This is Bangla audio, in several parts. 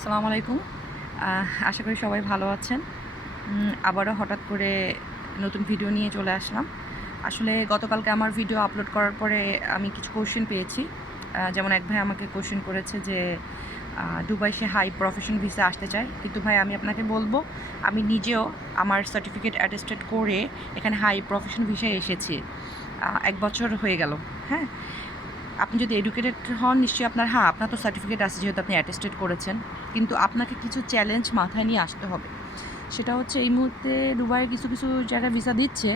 আসসালামু আলাইকুম। আশা করি সবাই ভালো আছেন। আবারও হঠাৎ করে নতুন ভিডিও নিয়ে চলে আসলাম। আসলে গতকালকে আমার ভিডিও আপলোড করার পরে আমি কিছু কোয়েশ্চেন পেয়েছি। যেমন এক ভাই আমাকে কোয়েশ্চেন করেছে যে দুবাই সে হাই প্রফেশন ভিসা আসতে চায়। কিন্তু ভাই আমি আপনাকে বলব, আমি নিজেও আমার সার্টিফিকেট অ্যাটেস্টেড করে এখানে হাই প্রফেশন ভিসায় এসেছি। ১ বছর হয়ে গেল। হ্যাঁ? আপনি যদি এডুকেটেড হন নিশ্চয়ই আপনার তো সার্টিফিকেট আছে যেহেতু আপনি অ্যাটেস্টেড করেছেন। কিন্তু আপনাকে কিছু চ্যালেঞ্জ মাথায় নিয়ে আসতে হবে। সেটা হচ্ছে এই মুহূর্তে দুবাইয়ের কিছু জায়গায় ভিসা দিচ্ছে,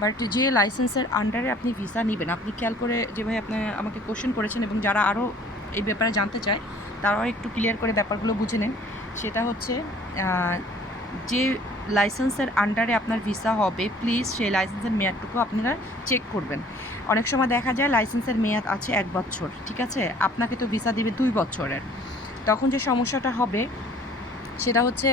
বাট যে লাইসেন্সের আন্ডারে আপনি ভিসা নিবেন, আপনি খেয়াল করে যে ভাই আপনি আমাকে কোশ্চেন করেছেন এবং যারা আরও এই ব্যাপারে জানতে চায় তারাও একটু ক্লিয়ার করে ব্যাপারগুলো বুঝে নেন। সেটা হচ্ছে যে লাইসেন্সের আন্ডারে আপনার ভিসা হবে, প্লিজ সেই লাইসেন্সের মেয়াদটুকু আপনারা চেক করবেন। অনেক সময় দেখা যায় লাইসেন্সের মেয়াদ আছে 1 বছর, ঠিক আছে? আপনাকে তো ভিসা দিবে 2 বছরের। তখন যে সমস্যাটা হবে সেটা হচ্ছে,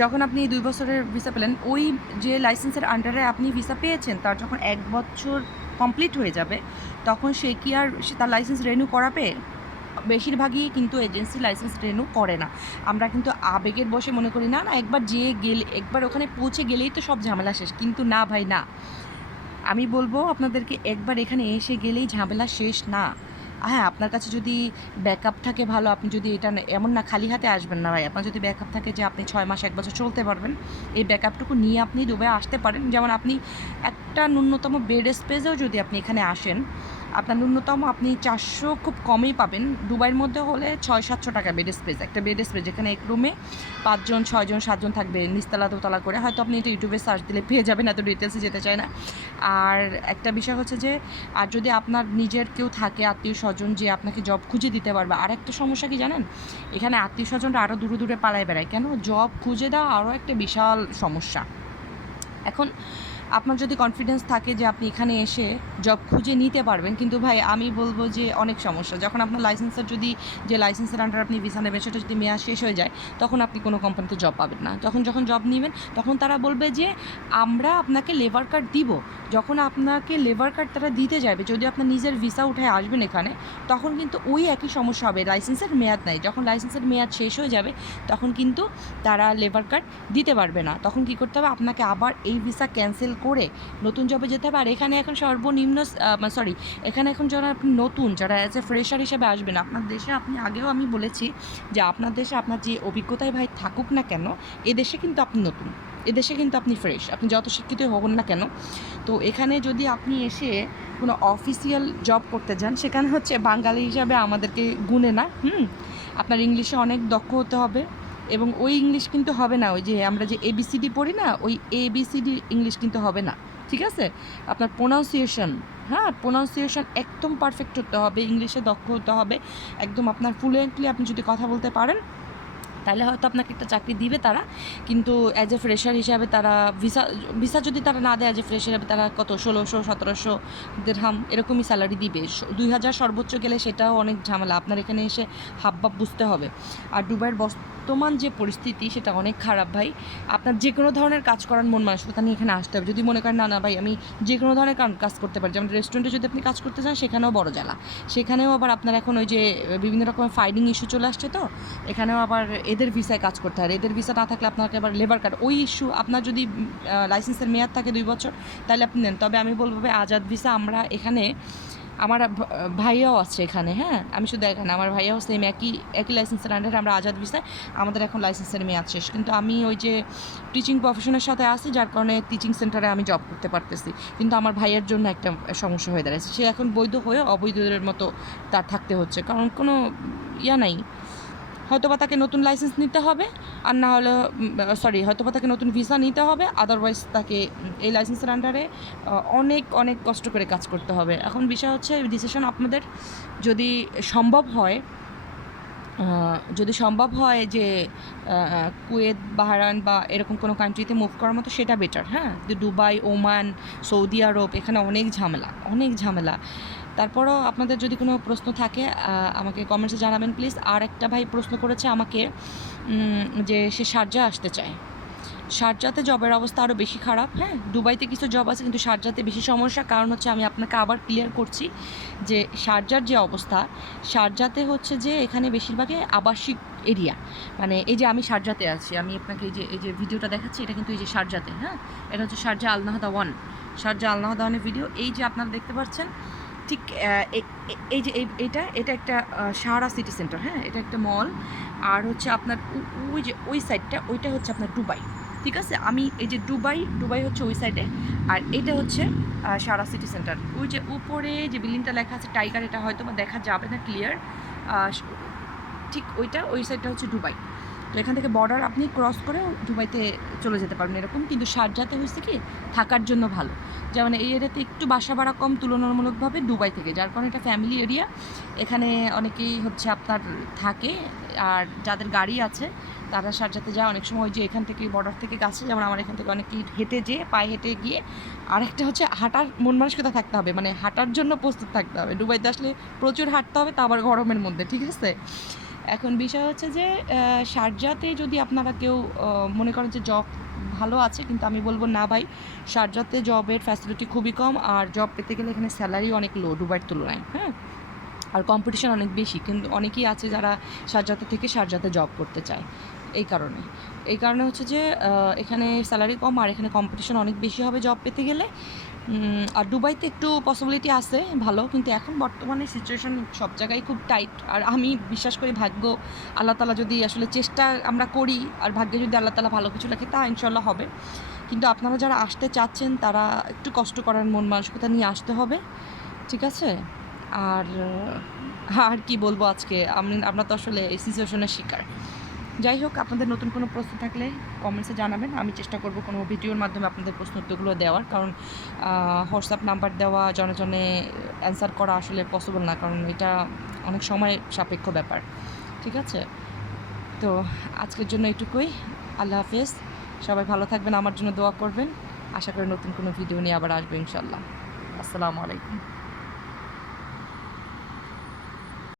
যখন আপনি 2 বছরের ভিসা পেলেন, ওই যে লাইসেন্সের আন্ডারে আপনি ভিসা পেয়েছেন তার যখন 1 বছর কমপ্লিট হয়ে যাবে, তখন সে কি আর তার লাইসেন্স রিনিউ করাবে? বেশিরভাগই কিন্তু এজেন্সি লাইসেন্স রিনিউ করে না। আমরা কিন্তু আবেগের বশে মনে করি না একবার যেয়ে গেলে, একবার ওখানে পৌঁছে গেলেই তো সব ঝামেলা শেষ। কিন্তু না ভাই, না। আমি বলবো আপনাদেরকে, একবার এখানে এসে গেলেই ঝামেলা শেষ না। হ্যাঁ, আপনার কাছে যদি ব্যাকআপ থাকে ভালো, আপনি যদি এটা এমন না খালি হাতে আসবেন না ভাই। আপনার যদি ব্যাকআপ থাকে যে আপনি 6 মাস 1 বছর চলতে পারবেন, এই ব্যাকআপটুকু নিয়ে আপনি দুবাই আসতে পারেন। যেমন আপনি একটা ন্যূনতম বেড স্পেসেও যদি আপনি এখানে আসেন, আপনার ন্যূনতম আপনি 400 খুব কমই পাবেন। দুবাইয়ের মধ্যে হলে 600-700 টাকা বেড স্পেস, একটা বেড স্পেস যেখানে এক রুমে 5 জন 6 জন 7 জন থাকবে, নিচতলা দোতলা করে। হয়তো আপনি এটা ইউটিউবে সার্চ দিলে পেয়ে যাবেন, এত ডিটেলসে যেতে চাই না। আর একটা বিষয় হচ্ছে যে, আর যদি আপনার নিজের কেউ থাকে আত্মীয় স্বজন যে আপনাকে জব খুঁজে দিতে পারবে। আর একটা সমস্যা কি জানেন, এখানে আত্মীয় স্বজনরা আরও দূরে দূরে পালায় বেড়ায়। কেন? জব খুঁজে দেওয়া আরও একটা বিশাল সমস্যা। এখন আপনার যদি কনফিডেন্স থাকে যে আপনি এখানে এসে জব খুঁজে নিতে পারবেন, কিন্তু ভাই আমি বলব যে অনেক সমস্যা। যখন আপনার লাইসেন্সের যে লাইসেন্সের আন্ডার আপনি ভিসা নেবেন সেটা যদি মেয়াদ শেষ হয়ে যায়, তখন আপনি কোনো কোম্পানিতে জব পাবেন না। যখন জব নেবেন তখন তারা বলবে যে আমরা আপনাকে লেবার কার্ড দিব। যখন আপনাকে লেবার কার্ড তারা দিতে যাবে, যদি আপনার নিজের ভিসা উঠায় আসবেন এখানে, তখন কিন্তু ওই একই সমস্যা হবে। লাইসেন্সের মেয়াদ নাই, যখন লাইসেন্সের মেয়াদ শেষ হয়ে যাবে তখন কিন্তু তারা লেবার কার্ড দিতে পারবে না। তখন কী করতে হবে? আপনাকে আবার এই ভিসা ক্যান্সেল করে নতুন জবে যেতে হবে। আর এখানে এখন সর্বনিম্ন এখানে এখন যারা আপনি নতুন, যারা অ্যাজ এ ফ্রেশার হিসেবে আসবেন আপনার দেশে, আপনি আগেও আমি বলেছি যে আপনার দেশে আপনার যে অভিজ্ঞতায় ভাই থাকুক না কেন, এদেশে কিন্তু আপনি নতুন, এদেশে কিন্তু আপনি ফ্রেশ, আপনি যত শিক্ষিত হন না কেন। তো এখানে যদি আপনি এসে কোনো অফিসিয়াল জব করতে যান, সেখানে হচ্ছে বাঙালি হিসাবে আমাদেরকে গুনে না। আপনার ইংলিশে অনেক দক্ষ হতে হবে, এবং ওই ইংলিশ কিন্তু হবে না ওই যে আমরা যে এবিসিডি পড়ি না, ওই এবিসিডি ইংলিশ কিন্তু হবে না, ঠিক আছে? আপনার প্রোনাউন্সিয়েশন, হ্যাঁ, প্রোনাউন্সিয়েশন একদম পারফেক্ট হতে হবে, ইংলিশে দক্ষ হতে হবে একদম। আপনার ফ্লুয়েন্টলি আপনি যদি কথা বলতে পারেন, তাহলে হয়তো আপনাকে একটা চাকরি দিবে তারা। কিন্তু অ্যাজ এ ফ্রেশার হিসাবে তারা ভিসা যদি তারা না দেয়, অ্যাজ এ ফ্রেশার হিসাবে তারা কত 1600-1700 দিরহাম এরকমই স্যালারি দিবে। 2000 সর্বোচ্চ গেলে সেটাও অনেক ঝামেলা, আপনার এখানে এসে হাবভাব বুঝতে হবে। আর দুবাইয়ের বর্তমান যে পরিস্থিতি সেটা অনেক খারাপ ভাই। আপনার যে কোনো ধরনের কাজ করার মন মানসিকতা নিয়ে এখানে আসতে হবে। যদি মনে করেন না ভাই আমি যে কোনো ধরনের কাজ করতে পারি, যেমন রেস্টুরেন্টে যদি আপনি কাজ করতে চান সেখানেও বড় জ্বালা। সেখানেও আবার আপনার এখন ওই যে বিভিন্ন রকমের ফাইলিং ইস্যু চলে আসছে, তো এখানেও আবার এদের ভিসায় কাজ করতে হয়। এদের ভিসা না থাকলে আপনাকে আবার লেবার কার্ড, ওই ইস্যু। আপনার যদি লাইসেন্সের মেয়াদ থাকে 2 বছর, তাহলে আপনি নেন। তবে আমি বলবো ভাই, আজাদ ভিসা আমরা এখানে, আমার ভাইয়াও আছে এখানে, হ্যাঁ, আমি শুধু এখানে, আমার ভাইয়াও সেম একই লাইসেন্সের আন্ডারে আমরা আজাদ ভিসায়, আমাদের এখন লাইসেন্সের মেয়াদ শেষ। কিন্তু আমি ওই যে টিচিং প্রফেশনের সাথে আছি, যার কারণে টিচিং সেন্টারে আমি জব করতে পারতেছি। কিন্তু আমার ভাইয়ের জন্য একটা সমস্যা হয়ে দাঁড়াচ্ছে, সে এখন বৈধ হয়ে অবৈধদের মতো তার থাকতে হচ্ছে, কারণ কোনো নাই। হয়তোবা তাকে নতুন লাইসেন্স নিতে হবে, আর না হলে হয়তোবা তাকে নতুন ভিসা নিতে হবে, আদারওয়াইজ তাকে এই লাইসেন্সের আন্ডারে অনেক অনেক কষ্ট করে কাজ করতে হবে। এখন বিষয় হচ্ছে ডিসিশন আপনাদের। যদি সম্ভব হয়, যে কুয়েত, বাহরাইন বা এরকম কোনো কান্ট্রিতে মুভ করার মতো, সেটা বেটার। হ্যাঁ, দুবাই, ওমান, সৌদি আরব, এখানে অনেক ঝামেলা। তারপরও আপনাদের যদি কোনো প্রশ্ন থাকে আমাকে কমেন্টসে জানাবেন প্লিজ। আর একটা ভাই প্রশ্ন করেছে আমাকে যে সে শারজাহ আসতে চায়। শারজাতে জবের অবস্থা আরও বেশি খারাপ। হ্যাঁ, দুবাইতে কিছু জব আছে কিন্তু শারজাতে বেশি সমস্যা। কারণ হচ্ছে আমি আপনাকে আবার ক্লিয়ার করছি যে শারজার যে অবস্থা, শারজাতে হচ্ছে যে এখানে বেশিরভাগই আবাসিক এরিয়া। মানে এই যে আমি শারজাতে আছি, আমি আপনাকে এই যে ভিডিওটা দেখাচ্ছি, এটা কিন্তু এই যে শারজাতে। হ্যাঁ, এটা হচ্ছে শারজা আল নাহদা 1, শারজা আল নাহদা 1-এর ভিডিও। এই যে আপনারা দেখতে পাচ্ছেন ঠিক এই যে এটা একটা সাহারা সিটি সেন্টার। হ্যাঁ, এটা একটা মল। আর হচ্ছে আপনার ওই যে ওই সাইডটা, ওইটা হচ্ছে আপনার দুবাই। ঠিক আছে, আমি এই যে দুবাই হচ্ছে ওই সাইডে, আর এটা হচ্ছে সাহারা সিটি সেন্টার। ওই যে উপরে যে বিল্ডিংটা লেখা আছে টাইগার, এটা হয়তো বা দেখা যাবে না ক্লিয়ার, ঠিক ওই সাইডটা হচ্ছে দুবাই। তো এখান থেকে বর্ডার আপনি ক্রস করে দুবাইতে চলে যেতে পারবেন এরকম। কিন্তু শারজাতে হয়েছে কি থাকার জন্য ভালো, যেমন এই এরিয়াতে একটু বাসা ভাড়া কম তুলনামূলকভাবে দুবাই থেকে, যার কারণে এটা ফ্যামিলি এরিয়া। এখানে অনেকেই হচ্ছে আপনার থাকে, আর যাদের গাড়ি আছে তারা শারজাতে যায় অনেক সময়। যে এখান থেকে বর্ডার থেকে কাছে, যেমন আমার এখান থেকে অনেকেই হেঁটে যেয়ে পায়ে হেঁটে গিয়ে। আরেকটা হচ্ছে হাঁটার মন মানসিকতা থাকতে হবে, মানে হাঁটার জন্য প্রস্তুত থাকতে হবে। দুবাইতে আসলে প্রচুর হাঁটতে হবে, তা আবার গরমের মধ্যে। ঠিক আছে, এখন বিষয় হচ্ছে যে শারজাতে যদি আপনারা কেউ মনে করেন যে জব ভালো আছে, কিন্তু আমি বলবো না ভাই, শারজাতে জবের ফ্যাসিলিটি খুবই কম, আর জব পেতে গেলে এখানে স্যালারি অনেক লো দুবাইয়ের তুলনায়। হ্যাঁ, আর কম্পিটিশন অনেক বেশি, কিন্তু অনেকেই আছে যারা শারজাতে থেকে শারজাতে জব করতে চায়। এই কারণে হচ্ছে যে এখানে স্যালারি কম, আর এখানে কম্পিটিশন অনেক বেশি হবে জব পেতে গেলে। আর দুবাইতে একটু পসিবিলিটি আছে ভালো, কিন্তু এখন বর্তমানে সিচুয়েশন সব জায়গায় খুব টাইট। আর আমি বিশ্বাস করি ভাগ্য, আল্লাহ তালা যদি আসলে চেষ্টা আমরা করি, আর ভাগ্যে যদি আল্লাহ তালা ভালো কিছু রাখে, তা ইনশাল্লাহ হবে। কিন্তু আপনারা যারা আসতে চাচ্ছেন তারা একটু কষ্ট করার মন মানসিকতা নিয়ে আসতে হবে। ঠিক আছে, আর আর কি বলবো আজকে, আমরা তো আসলে এই সিচুয়েশনের শিকার। যাই হোক, আপনাদের নতুন কোনো প্রশ্ন থাকলে কমেন্টসে জানাবেন, আমি চেষ্টা করব কোনো ভিডিওর মাধ্যমে আপনাদের প্রশ্ন উত্তরগুলো দেওয়ার। কারণ হোয়াটসঅ্যাপ নাম্বার দেওয়া, জনে জনে অ্যান্সার করা আসলে পসিবল না, কারণ এটা অনেক সময় সাপেক্ষ ব্যাপার। ঠিক আছে, তো আজকের জন্য এটুকুই। আল্লাহ হাফেজ, সবাই ভালো থাকবেন, আমার জন্য দোয়া করবেন। আশা করি নতুন কোনো ভিডিও নিয়ে আবার আসবে ইনশাল্লাহ। আসসালামু আলাইকুম।